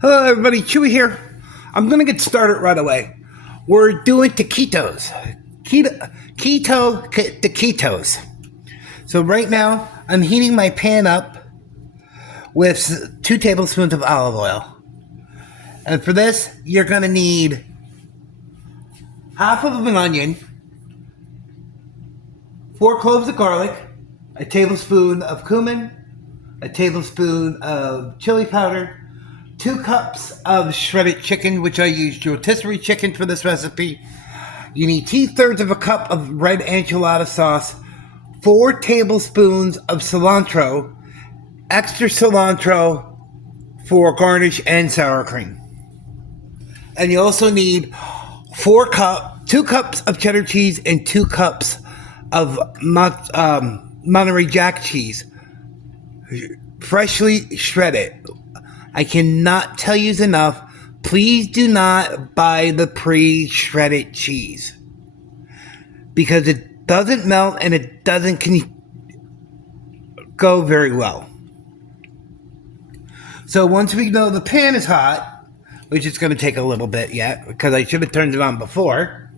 Hello everybody, Chewy here. I'm gonna get started right away. We're doing taquitos. Taquitos. So right now, I'm heating my pan up with 2 tablespoons of olive oil. And for this, you're gonna need half of an onion, 4 cloves of garlic, a tablespoon of cumin, a tablespoon of chili powder, 2 cups of shredded chicken, which I used rotisserie chicken for this recipe. You need 2/3 of a cup of red enchilada sauce, 4 tablespoons of cilantro, extra cilantro for garnish and sour cream. And you also need 2 cups of cheddar cheese and 2 cups of Monterey Jack cheese, freshly shredded. I cannot tell you enough. Please do not buy the pre-shredded cheese because it doesn't melt and it doesn't go very well. So once we know the pan is hot, which is going to take a little bit yet because I should have turned it on before.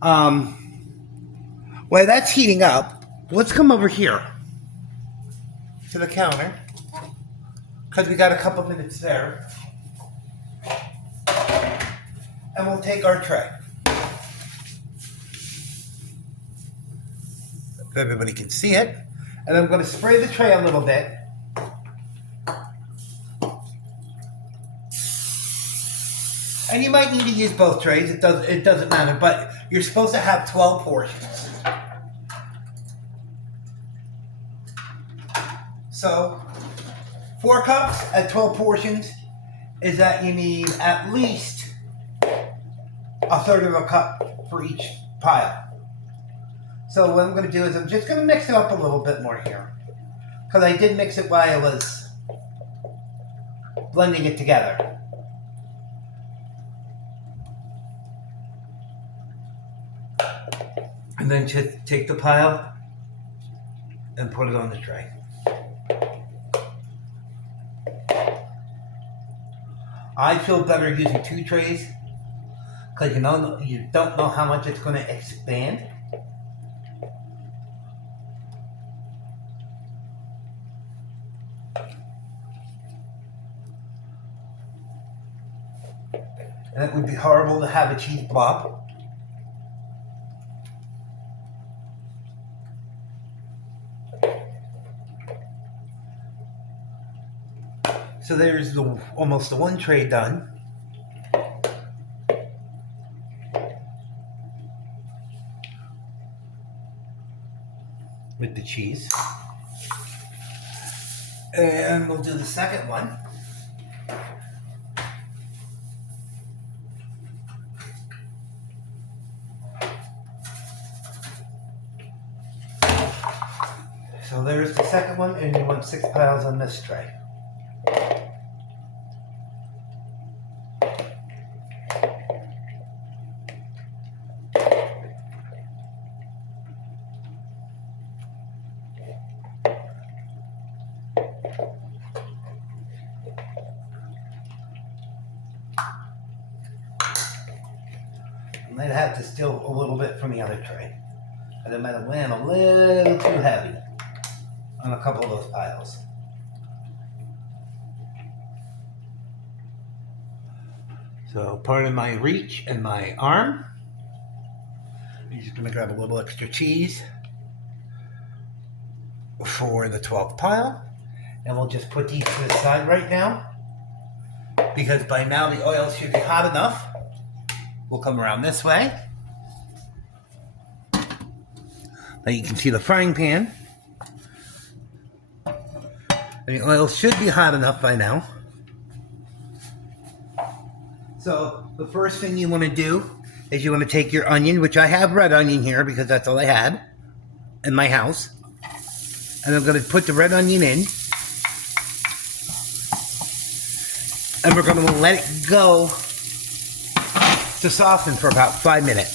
While that's heating up, let's come over here to the counter because we got a couple minutes there. And we'll take our tray. If everybody can see it. And I'm going to spray the tray a little bit. And you might need to use both trays. It doesn't matter. But you're supposed to have 12 portions. So 4 cups at 12 portions is that you need at least 1/3 of a cup for each pile. So what I'm going to do is I'm just going to mix it up a little bit more here. Because I did mix it while I was blending it together. And then just take the pile and put it on the tray. I feel better using 2 trays because you don't know how much it's going to expand. And it would be horrible to have a cheese blob. So there's almost the 1 tray done. With the cheese. And we'll do the second one. So there's the second one, and you want 6 piles on this tray. I might have to steal a little bit from the other tray. And it might have landed a little too heavy on a couple of those piles. So pardon my reach and my arm. I'm just going to grab a little extra cheese for the 12th pile. And we'll just put these to the side right now. Because by now the oil should be hot enough. We'll come around this way. Now you can see the frying pan. And the oil should be hot enough by now. So the first thing you want to do is you want to take your onion, which I have red onion here because that's all I had in my house. And I'm going to put the red onion in. And we're going to let it go to soften for about 5 minutes.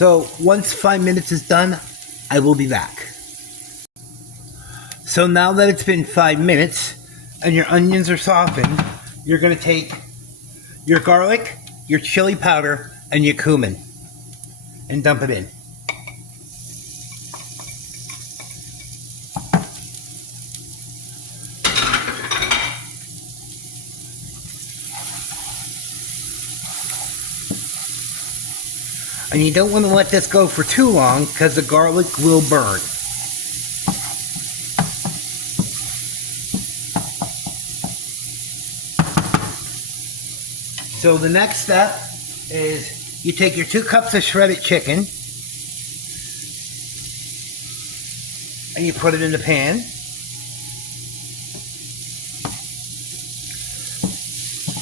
So once 5 minutes is done, I will be back. So now that it's been 5 minutes and your onions are softened, you're going to take your garlic, your chili powder, and your cumin and dump it in. And you don't want to let this go for too long because the garlic will burn. So the next step is you take your 2 cups of shredded chicken and you put it in the pan.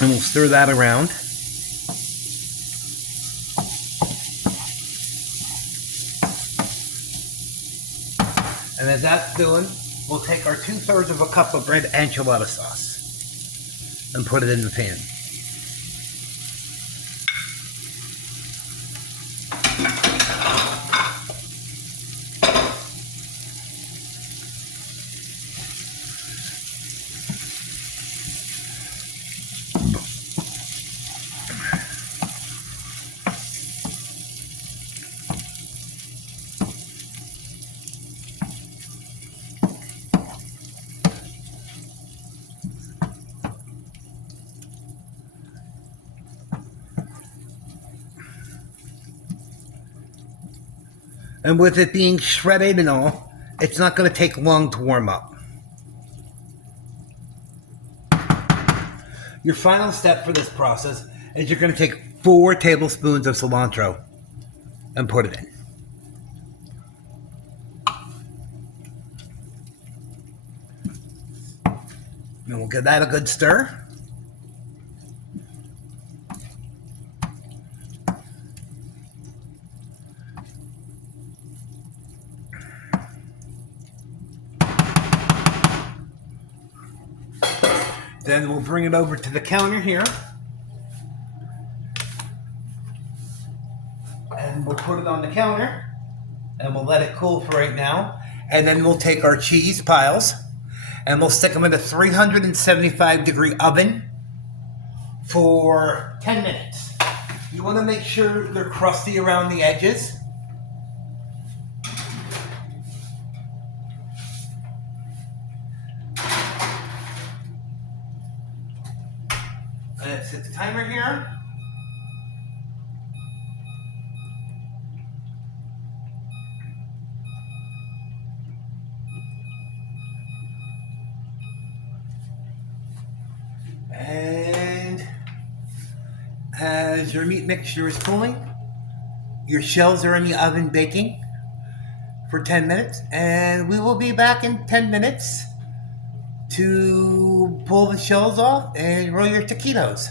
And we'll stir that around. And as that's doing, we'll take our 2/3 of a cup of red enchilada sauce and put it in the pan. And with it being shredded and all, it's not going to take long to warm up. Your final step for this process is you're going to take 4 tablespoons of cilantro and put it in. And we'll give that a good stir. Then we'll bring it over to the counter here. And we'll put it on the counter. And we'll let it cool for right now. And then we'll take our cheese piles and we'll stick them in a 375-degree oven for 10 minutes. You want to make sure they're crusty around the edges. And set the timer here. And as your meat mixture is cooling, your shells are in the oven baking for 10 minutes. And we will be back in 10 minutes to pull the shells off and roll your taquitos.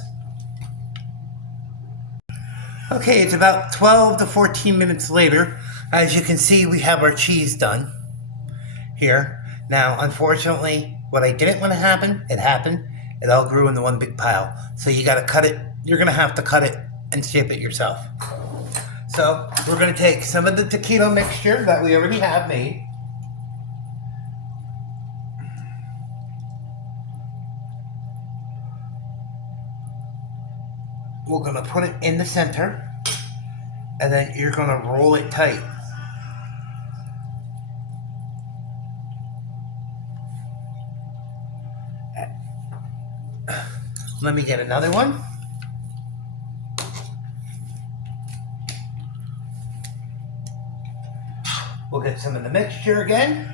Okay, it's about 12 to 14 minutes later. As you can see, we have our cheese done here. Now, unfortunately, what I didn't want to happen, it happened. It all grew into one big pile. So you got to cut it. You're going to have to cut it and shape it yourself. So we're going to take some of the taquito mixture that we already have made. We're going to put it in the center, and then you're going to roll it tight. Let me get another one. We'll get some of the mixture again.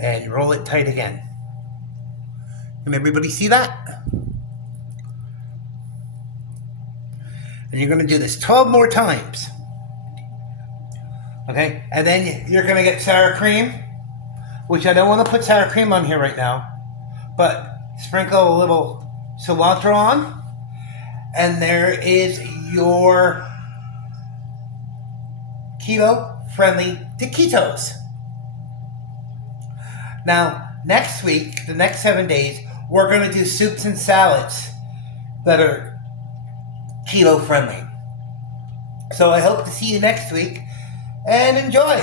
And roll it tight again. Can everybody see that? And you're going to do this 12 more times. Okay? And then you're going to get sour cream, which I don't want to put sour cream on here right now, but sprinkle a little cilantro on. And there is your keto-friendly taquitos. Now, next week, the next 7 days, we're going to do soups and salads that are keto friendly. So I hope to see you next week, and enjoy.